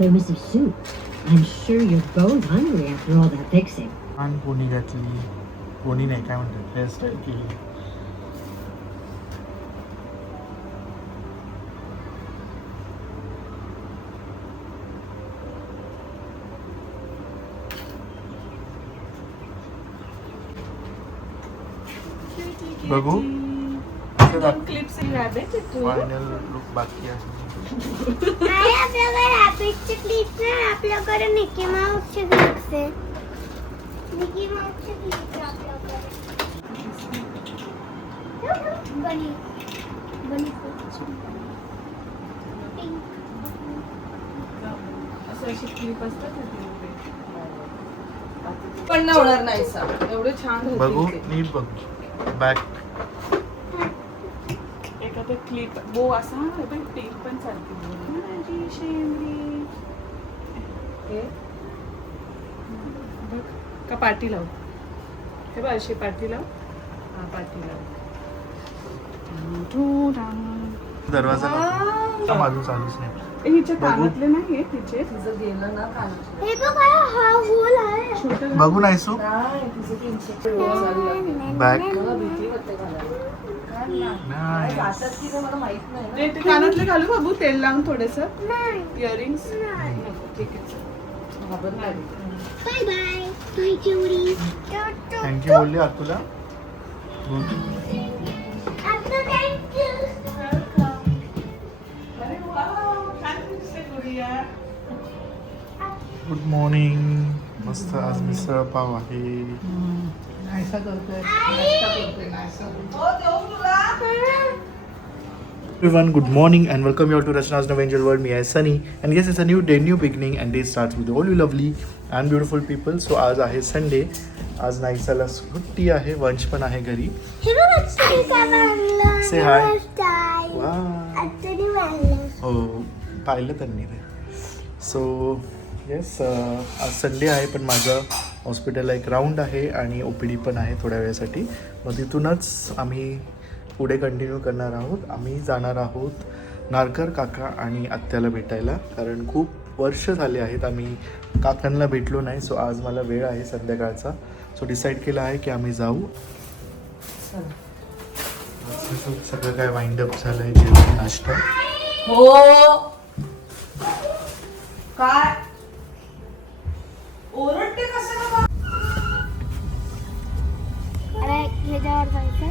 thermos of soup. I'm sure you're both hungry after all that fixing. आणि pony घातली, pony नाही काय म्हणतात, हेअरस्टाईल केली. बघू फायनल लुक बाकी आहे. आपल्याकडे रॅबिटचे क्लिप्स आहे, आपल्याकडे मिकी माऊसचे क्लिप्स आहे. मिकी माऊसचे क्लिप्स आहे आपल्याकडे. बनी बनी पिंक असं अशी क्लिप असतात पण ना होणार नाही सा एवढे छान बघू होते नीट बघू बॅक एखादं क्लिप बो असा पण टेप पण चालते माझी शेंद्री हे बघ का पाठी लाव हे बघ अशी पाठी लाव हा पाठी लाव दरवाजा माझं चालूच नाही. हिच्या कानातले नाहीये तिचे तिचं गेलं ना कानातलं हे बघ हा होल आहे. छोटं बघू नाही सू नाही तिचं 300 बॅक भीती वाटते घालायला मला माहित नाही ते कानातले घालू बाबू तेल लावून थोडस इयरिंग्स ठीक आहे घाबर नाही बाय बाय बाय चिवडी. थँक्यू बोलली आज तुला. आपलं थँक्यू. Good morning. मस्त आज मिसळ पाव आहे. Everyone, good morning and welcome you all to Rachna's New Angel World. Me, I Sunny, and yes, it's a new day, new beginning, and day starts with all you lovely and beautiful people. So आज आहे Sunday. आज नाईसाला सुट्टी आहे, वंश पण आहे घरी. हे बघ आजचं काय बनलं. Say hi. नमस्कार. Wow. आजचं बनलं. हो पाहिलं त्यांनी ते. सो येस आज संडे आहे पण माझं हॉस्पिटलला एक राऊंड आहे आणि ओ पी डी पण आहे थोड्या वेळासाठी. मग तिथूनच आम्ही पुढे कंटिन्यू करणार आहोत. आम्ही जाणार आहोत नारकर काका आणि आत्याला भेटायला, कारण खूप वर्ष झाले आहेत आम्ही काकांना भेटलो नाही. सो आज मला वेळ आहे संध्याकाळचा, सो डिसाईड केलं आहे की आम्ही जाऊ. सगळं काय वाइंडअप झालं आहे, जेवण नाश्ता. हो काय ओरडते कसं अरे ह्याच्यावर जायचं.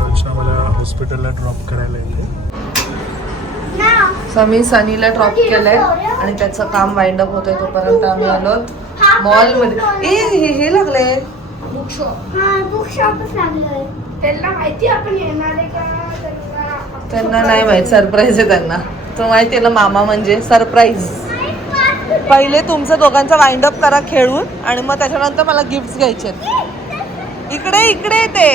रचना मला हॉस्पिटलला ड्रॉप करायला येते. समी सनीला ड्रॉप केलंय आणि त्याचं काम वाइंड अप होतंय तोपर्यंत आम्ही आलो मॉल मध्ये. हे लागलंय बुक शॉपच लागलोय. त्यांना माहिती आपण येणार आहे का. त्यांना नाही माहित, सरप्राईज आहे त्यांना. तो माहिती आहे ना मामा म्हणजे सरप्राईज. पहिले तुमचं दोघांचा वाइंड अप करा खेळून आणि मग त्याच्यानंतर मला गिफ्ट घ्यायचे. इकडे इकडे ते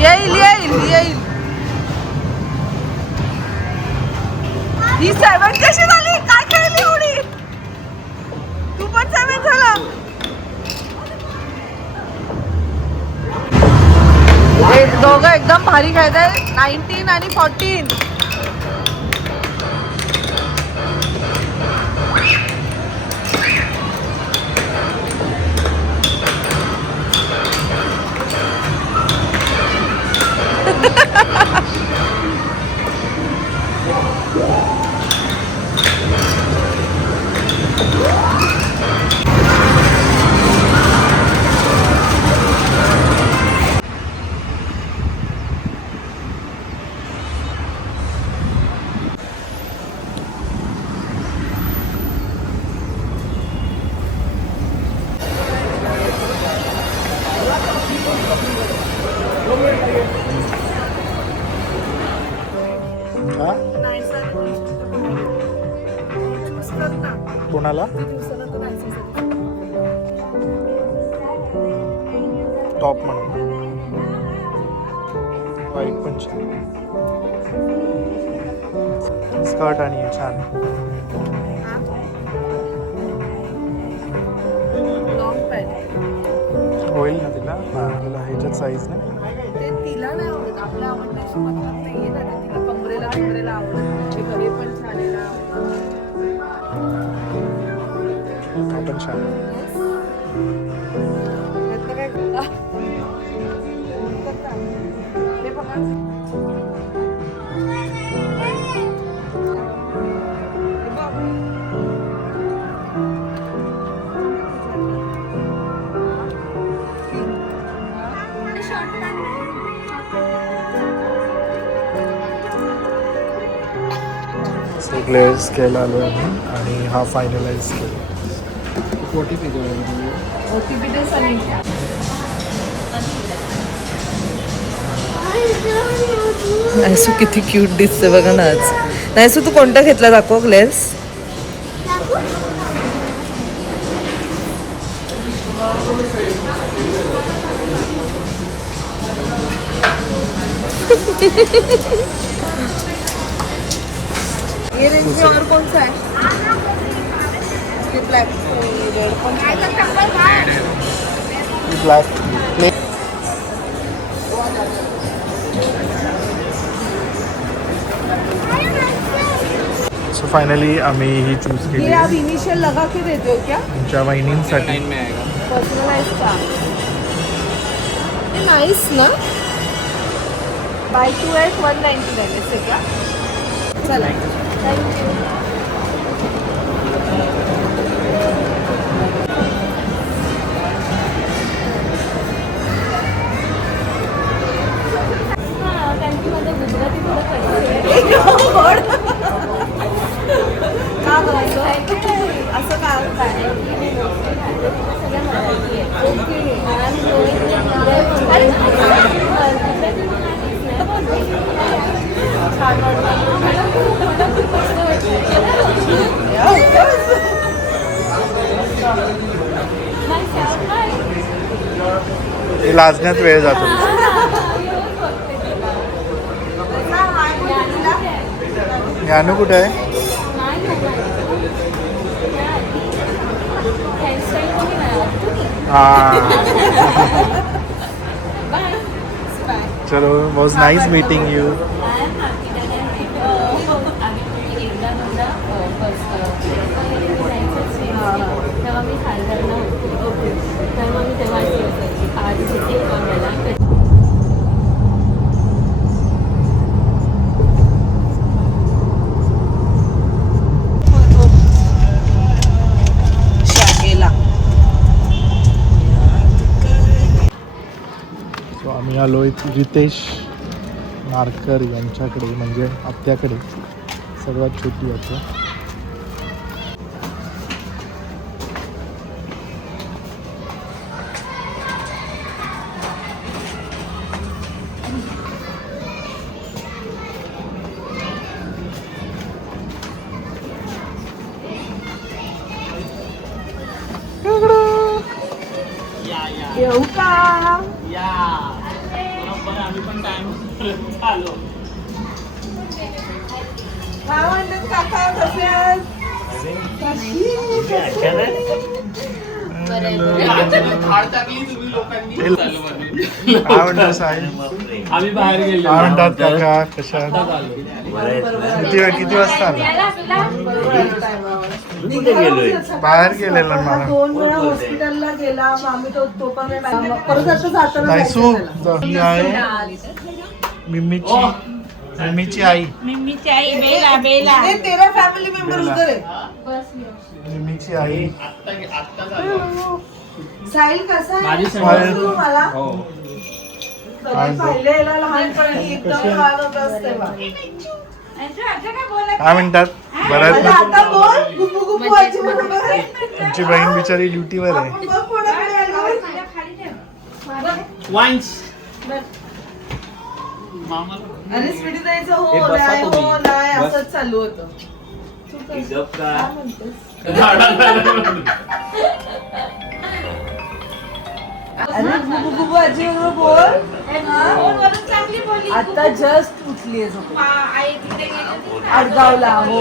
येईल येईल येईल. ही 7 कशी झाली, काय खेळली उडी. तू पण 7 झाला. दोघं एकदम भारी खेळताय. 19 आणि 14. कोणाला दिवसानंतर टॉप म्हणून व्हाईट पण छान स्कर्ट आणि हे छान लॉंग पॅन्ट होईल ना तिला तुला ह्याच्यात साईज नाही ते तिला नाही आवडत आपल्या आवडण्याची मतलब नाहीये ना ते तिला कमरेला आवडत ते घरी पण छान आहे ना हा पण छान त्यातलं काय करता ते बघा ग्लेअर्स घ्यायला आलो आहे आणि हा फायनलाइज केला OTP दे सनी नायसू किती क्यूट दिसते बघा ना आज नायसू तू कोणता घेतला दाखव ग्लेअर्स ये रेंज में और कौन सा है ये ब्लैक रेड कौन सा है ब्लॅक सो फायनली आम्ही ही चूज केली ये आप इनिशियल लगा के देते हो क्या तुमच्या वहिनींसाठी पर्सनलाइज का ये नाइस ना बाय 2 at 199 ऐसे क्या चला थैंक यू असं हे लाजण्यात वेळ जातो ज्ञानू कुठे आहे चलो वॉज नाइस मीटिंग यू तेव्हा मी खासदारला होते तर मग मी तेव्हा अशी असायची आज तिथे मला शाखेला सो आम्ही आलोय रितेश नारकर यांच्याकडे म्हणजे आत्याकडे सर्वात छोटी आत्या येऊ का काय म्हणतात काका कसे आहेत काय म्हणतात साहेब आम्ही बाहेर गेलो काय म्हणतात काका कशा किती वाजता आला बाहेर गेलेला मला 2 वेळा हॉस्पिटलला गेला मग आम्ही तो पण परत असं जाताना नायसू जायचं ही आहे मिम्मीची आई मिम्मीची आई बेला बेला त्याला. ते तेरा फॅमिली मेंबर उधर आहे मिम्मीची आई साहिल कसा आहे माझी साहिल. तू मला हो कधी पाहिलेला लहानपणी एकदम लहान होतास तेव्हा काय म्हणतात बरं आणि आता बोल गुप्पू गुप्पू आजी बरोबर आहे. तुमची बहीण बिचारी ड्युटीवर आहे आपण बघ कोणाकडे आलोय. वाईन्स आणि स्वीटी द्यायचं हे हो बसा नाही तुम्ही. हो नाही बस. असंच चालू होतं काय म्हणतेस? अरे गुबू गुबू आजी बरोबर बोल. आता जस्ट उठली आडगावला. हो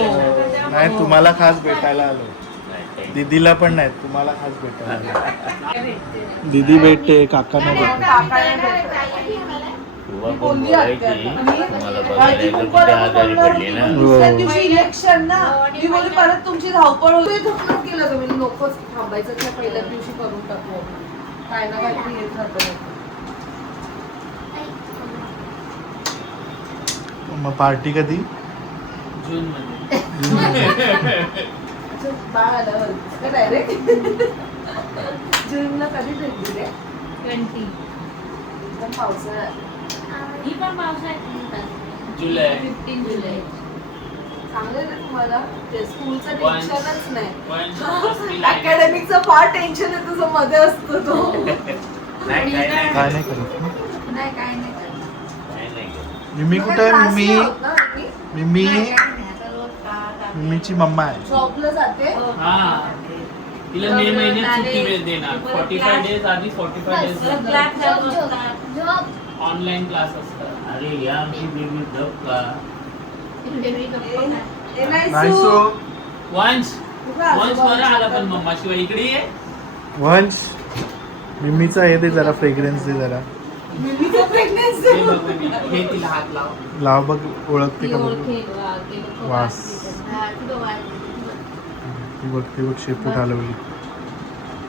नाही तुम्हाला खास भेटायला आलो. दीदीला पण नाही, तुम्हाला खास भेटायला आलो. दीदी भेटते, काकांना भेटते. काकाने भेटलं. मी बोलली दुसऱ्या दिवशी इलेक्शन ना, मी बोलली परत तुमची धावपळ होती. खूप केलं तुम्ही, नकोच थांबायचं त्या पहिल्या दिवशी करून टाकू. काय ना काहीतरी येत राहतं. मग पार्टी कधी? जून मध्ये. बाळ आल्यावर डायरेक्ट जूनला कधी भेटली रे? 20. एकदम पावसाळ्यात. ही पण पावसाळ्यात जुलै. 15 जुलै. चांगलं आहे तुम्हाला ते स्कूलचं Once. टेन्शनच नाही. नाही अकॅडमिकचं फार टेन्शन आहे तुझं, मध्ये असतो तो. काय नाही करत. नाही काय नाही करत. मिमी कुठे आहे? मिमी मिमीची मम्मा आहे. जॉबला जाते. हा तिला मे महिन्यात सुट्टी मिळते ना. 45 डेज आधी 45 डेज क्लास चालू असतात. जॉब ऑनलाईन क्लास असतात. अरे या आमची बेबी दब का ए, नाही नाही सू. सो वंश कुठं वंश बरं आला पण आजोबा मम्मा शिवाय इकडे ये. वंश मिमीचा हे दे जरा, फ्रेग्रन्स दे जरा. मिमीचं pregnancy. हे बघ बेबी, हे तिला हात लाव. लाव बघ, ओळखते ती का बघ. ओळखेल वा, ते लोकं वास. वास. हा, ती बघ वास. ती बघ शेपूट हलवली.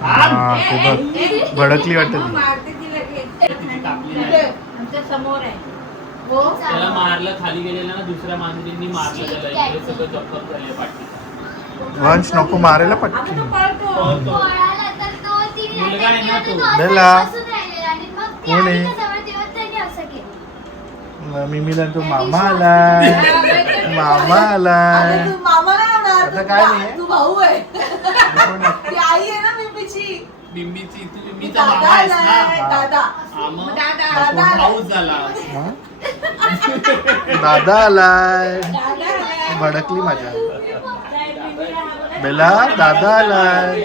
हा ते बघ भडकली वाटतं ती. मारते ती लगेच. तिची कापली कुठे? नाही. आमच्या समोर आहे. हो. त्याला मारलं, खाली गेलेला ना दुसऱ्या मांजरींनी मारलं त्याला. इकडे सगळं चक्कर झाले पाठी. वंश नको मारायला आता पटकी. तो पळतो. पळतो. पळाला तर तो तिने मुलगा आहे ना तो. तो असं बेला. बसून राहिलेला आणि मग ती कोण आली आहे? ना जवळ तेव्हा त्याने असं केलं. मिमीला तो मामा आलाय. मामा आता आलाय. तू मामा नाही होणार. आता तू काय बा- नाही. तू भाऊ आहे. कोण आहे? ती आई आहे ना मिमीची. बिंबीची तू बिंबीचा दादा मामा आहेस आलाय. ना. दादा. हा मग. दादा. कोण दादा. भाऊच झाला. हा? दादा आलाय. दादा आलाय. भडकली माझ्या. बेला दादा आलाय.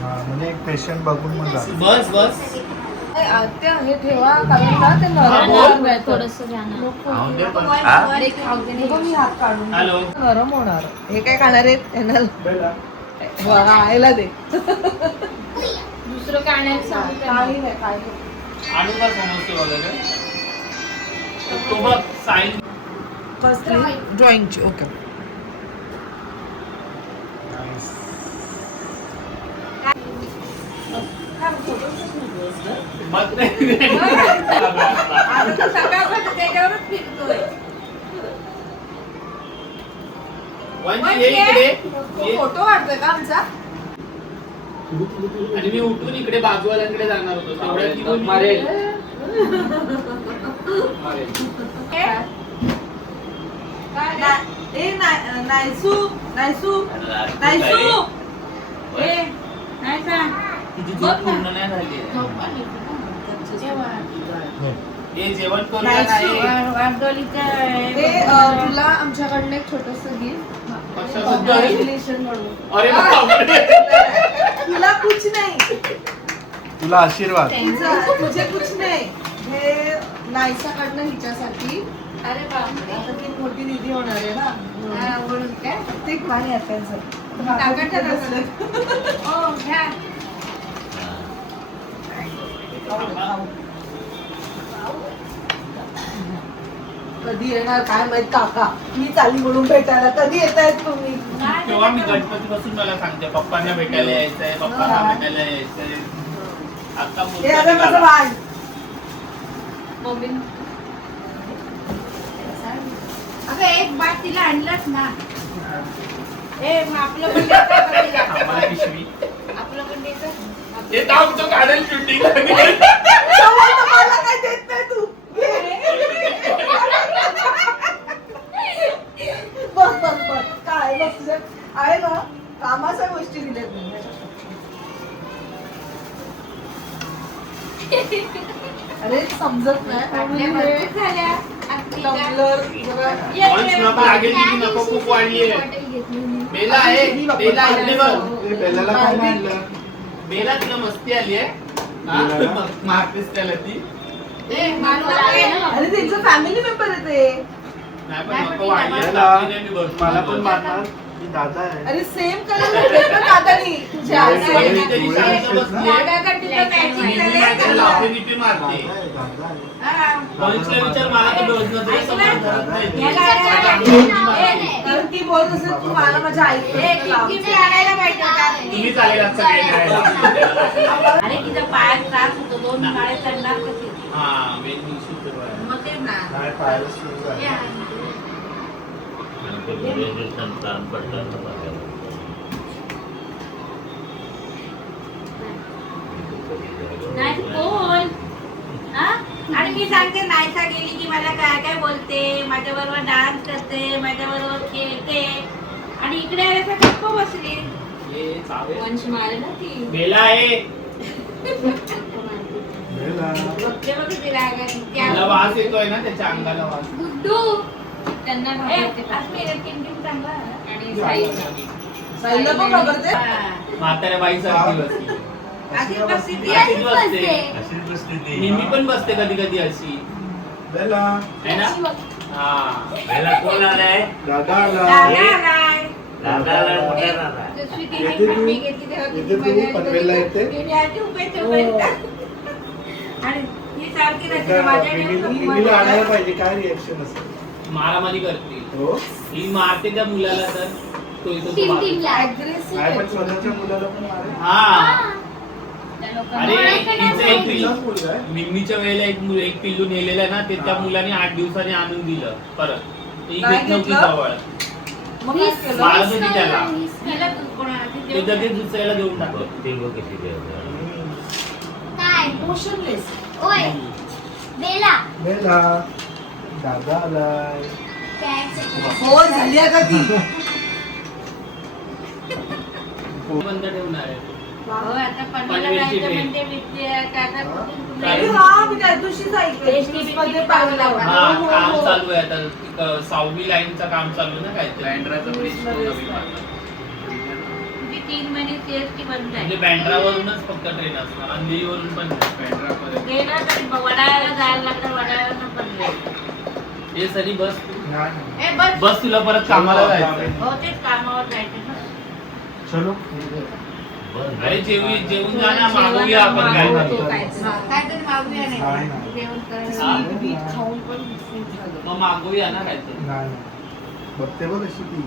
हा म्हणजे एक पेशंट बघून मग झालं. बस बस. ए, आत्या हे ठेवा कारण का ते नरम होणार नाही. थोडंसं घ्या ना. खाऊन दे पण. हे बघ, मी हात काढून हॅलो. नरम होणार. हे काय खाणार आहेत यांना? बेला बघा, याला दे. दुसरं काय नाही सांगू त्यांना. काही नाही, काही नाही. आणू का समोसे वगैरे? तो बघ साईन. कसली? ड्रॉइंगची. ओके. मग नाही. आता तर सकाळपासून त्याच्यावरच फिरतोय. वंश ये इकडे ये. फोटो काढतोय का आमचा? आणि मी उठून इकडे बाजूवाल्यांकडे जाणार होतो. तेवढ्यात ती बोलली, मारेल. ए, नायसू. नायसू. नायसू. तिची झोप पूर्ण नाही झाली. हे जेवण करूया नाही. ते तुला आमच्याकडनं एक छोटस गिफ्ट. कशाबद्दल? Congratulations म्हणून. अरे बापरे. तुला कुछ नाही. तुला आशीर्वाद. तुझे कुछ नाही. हे नायसाकडनं हिच्यासाठी. अरे बापरे. आता ती मोठी दीदी होणार आहे ना. हा, म्हणून काय? ते पाणी आत्यांचं. टाकायचं ना. हो, घ्या. कधी येणार काय माहित काका. मी चालली म्हणून भेटायला. कधी येत आहेत तुम्ही? तेव्हा मी गणपतीपासून मला सांगते पप्पांना भेटायला यायचंय, पप्पांना भेटायला यायचंय. आता हे आता माझं बाळ. मम्मी. अगं एक बाट तिला आणलंच ना. ए मग आपलं पण द्यायचं का तिला? आम्हाला पिशवी. आपलं पण द्यायचं. हे थांबतो काढेल शूटिंग. तेव्हा तर मला काय देत नाही तू. बस बस बस. काय बस तुझ्या आहे ना कामाच्या गोष्टी दिल्यात मी. अरे समजत नाही टम्बलर वंश नको लागेल की नको खूप वाढलीये. बेला आहे बेला इकडे बघ. ते बेलाला काय नाही आणलं? बेला तुला मस्ती आली आहे हा? मारतेस त्याला ती अरे त्यांचं फॅमिली मेंबर आहे ते. नाही पण नको वाढली आहे. बेला, लागली नाही मी बघ. मला पण मारणार मी दादा आहे. अरे सेम कलर भेटले ना दादानी तुझ्या पहिली तरी शांत बसलीये. matching मी काहीतरी लावते नीटी मारते. दादा आहे. वंशला विचार मला तर डोस नव्हते समजत नाही. कारण ती बोलत असेल की मला माझ्या आईकडे तुम्ही चालेल आज सगळे न्यायला. अरे तिचा पायात त्रास होतो 2 काळे चढणार कशी हा मेन इश्यू तर आहे. मग तेच ना नाही पाहायला सुरू आहे. नाही तू कोण हा? आणि मी सांगते नायसा गेली की मला काय काय बोलते, माझ्या बरोबर डान्स करते, माझ्या बरोबर खेळते आणि इकडे आले तर गप्प बसली. ये चालेल. वंश मारे ना ती बेला आहे. बेला. बघते बघ ती रागाने. तुला वास येतोय ना त्याच्या अंगाला वास. गुड्डू त्यांना घाबरते चांगला आणि साईला. साईला पण घाबरते. म्हाताऱ्या बाईचं अगदी बसली. आधी बसली ती अशीच बसते. मी पण बसते कधी कधी अशी बेला. है ना हा. पहिला कोण आलाय? दादा आला. दादा आलाय, मोठा दादा. येते तू येते तू पनवेलला येते. आणि ही सारखी मिमीला आणायला पाहिजे. काय रिएक्शन असेल? मारामारी करते. हो ही मारते त्या मुलाला तर तो येतो तो मारतो. काय पण स्वतःच्या मुलाला पण मारेल. हा अरे तिचं एक तुझाच मुलगा आहे? पिल्लू मिम्मीच्या वेळेला एक पिल्लू नेलेलं आहे ना ते त्या मुलाने 8 दिवसांनी आणून दिलं परत. ती नाही घेत नव्हती घेतलं? जवळ. मग काय केलं? मारत होती त्याला. ते लगेच दुसऱ्याला देऊन टाकलं. बघते बघ कशी देवता. काय Motionless. ओय बेला बेला. दादा आलाय. हो झाली आहे का ती बंद ठेवणार आहे. आता पनवेलची पनवेलला जायचं ट्रेन. म्हणजे अरे हा मी त्या दिवशीच ऐकलं टेस्टी मध्ये पाहिलं. हा हो, हो, काम हो. चालू आहे आता. 6वी लाईनचं काम चालू आहे ना काय ते बँड्राचं ब्रिज नवीन बांधलं. 3 महिने सीएसटी बंद म्हणजे आहे. बँड्रावरूनच फक्त ट्रेन असणार. अंधेरीवरून पण बँड्रापर्यंत. गेलं तरी वडाळ्याला जायला लागतं, वडाळ्यावरून बंद आहे. हे सरी बस नाही. ए बस बस तुला परत कामाला जायचं. हो तेच कामावर जायचं ना. चलो अरे जेवून जा ना मागूया आपण काय मागवतो तरी. काहीतरी. काहीतरी मागूया नाही, नाही नाही. जेवण हा? करायला. खाऊन पण खूप झालं. मग मागूया ना काहीतरी. नाही बघते बघ अशी ती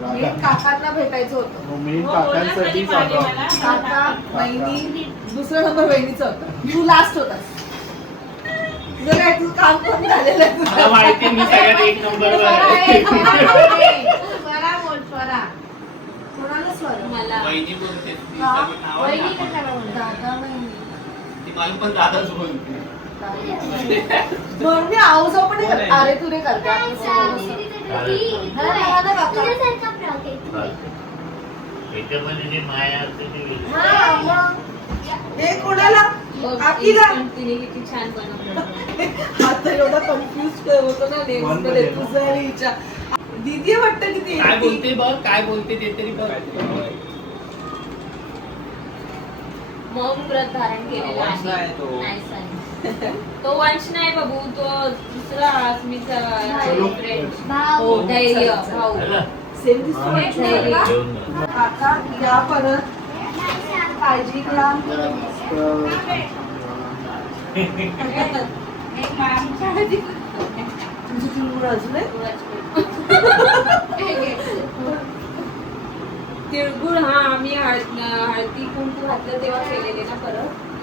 मी राधा. काकांना भेटायचं होतं. मग मी हो, बोला काकांसाठी तरी मागे जातो. मला. काका बहिणी दुसरा नंबर बहिणीचा होता. तू लास्ट होतास. तुझं काय तुझं काम पण झालेलं आहे मला माहिती आहे, मी सगळ्यात 1 नंबरवर आहे. स्वरा बोल स्वरा. कोणाला स्वर मला वहिनी बोलते ती हा? सगळी नावं वहिनी टाकून. कशाला बोलते? दादा बहिणी. ती मला पण दादाच बोलते. म्हणून मी आऊजाऊ पण कोण आहे? अरे तुरे करते आपलं सगळं असं. तुझ्यासारखा फ्रॉक आहे याच्यामध्ये जी माया असते ती वेगळी. हा, मग. हे कोणाला आकीला तिने किती छान बनवलं. आता एवढा कन्फ्युज होतो ना नेम्स मध्ये तुझं आणि हिच्या. दीदी वाटतं की ती काय बोलते बघ काय बोलते ते तरी बघ. मौन व्रत धारण केलेलं वंश आहे. आहे तो. नाही सांग. तो वंश नाही बाबू, तो दुसरा अस्मिता चलो. friend. भाऊ हो, धैर्य भाऊ. झालं? सेम दिसतो हे नाही. ना? जेवण कर. काका या परत काळजी घ्या. एक आमच्या आधी तुझी ती मुलं अजून आहे? तिळगुळ हा आम्ही हळदी कुंकू घातलं तेव्हा केलेले ना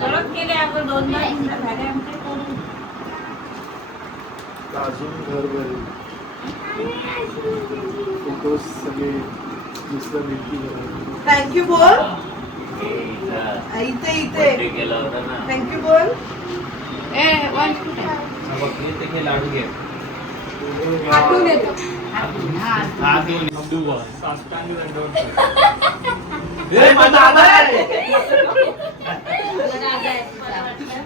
परत केले आपण 2 झाले आमचे कोण. अजून घर फोटोज सगळे दुसऱ्या भिंती थँक्यू बोल. इथं इथे इथे birthday केला होता ना. थँक्यू बोल. ए वंश कुठे? हा बघ, हे ते लाडू घे. आठवून येतो. हा घेऊन ये. साष्टांग दंडवत कर. ए, माझा दादा आहे. मला दादा आहे. मला वाटलं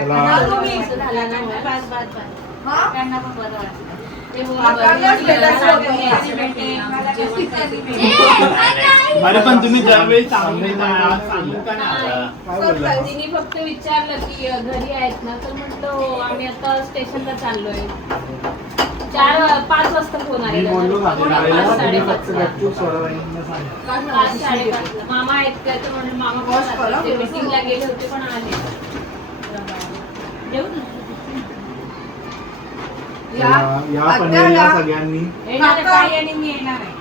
त्याला झालं ना बस बस बस हा? त्यांना पण बरं वाटलं ते आकांनाच भेटायचं होतं. अरे पण तुम्ही दरवेळी सांगू का ना काय बोलला तिने फक्त विचारलं की घरी आहेत ना तर म्हटलं आम्ही आता स्टेशनला चाललोय 4-5 वाजता फोन मी आलेला बोललो ना. भाजीला, पाच, तुम्ही साडेपाच फक्त गपचूप स्वराबाईंना सांगा. 5-5:30 मामा आहेत का तर म्हणलं मामा Wash करा. मीटिंगला गेले होते पण आले जेवू ना. या पण आत्या या या. सगळ्यांनी येणार आहे, काका. ताई आणि मी येणार आहे.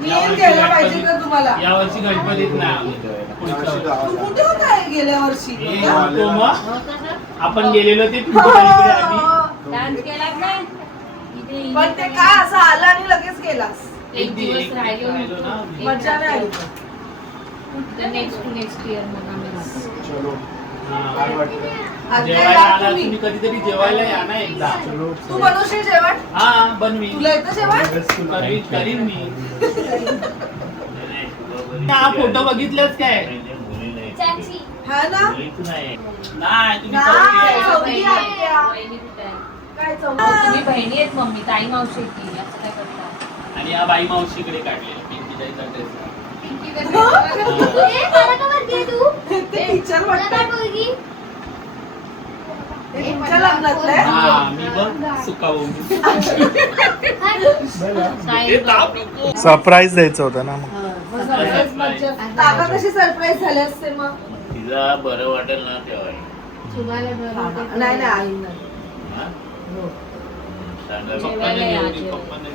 मी केलं पाहिजे का तुम्हाला या वर्षी गणपतीत नाही आलो. पुढच्या यावर्षी वर्षी. गावाला. तू कुठे होता गेल्या वर्षी हे होतो मग. हो तसं? आपण गेलेलो ते तुमच्या इकडे आधी. डान्स केला काय इथे पण ते काय असं आलं आणि लगेच गेलास एक दिवस राहिलो राहिलो ना. होतो. मजा नाही आली. नेक्स्ट इयर मग आम्ही राहतो. चलो हा. काय वाटतं आत्या जेवायला या आला तुम्ही. तुम्ही कधीतरी जेवायला या ना एकदा. चलो तू बनवशील जेवण हा बनवी तुला येतं जेवण करीन मी. हा फोटो बघितलाच काय चाची हा ना नाही तुम्ही नाही. करून चौघी आत्या. वहिनी कुठे आहे? काय अहो, चौघी? तुम्ही बहिणी आहेत मम्मी ताई मावशी की असं काय करता आणि या बाई मावशीकडे काढलेलं पिंकीच्या ड्रेस ए मला का म्हणते तू ते टीचर मला काय वाटतं बोलगी ते तुमच्या लग्नातलं आहे? हा मी बघ सुकावून सरप्राईज द्यायचं होतं ना मग काका कशी सरप्राईज झाले असते मग तिला बरं वाटेल ना तेव्हा नाही नाही आई नाही हा? सांगा जेवायला या, पप्पांना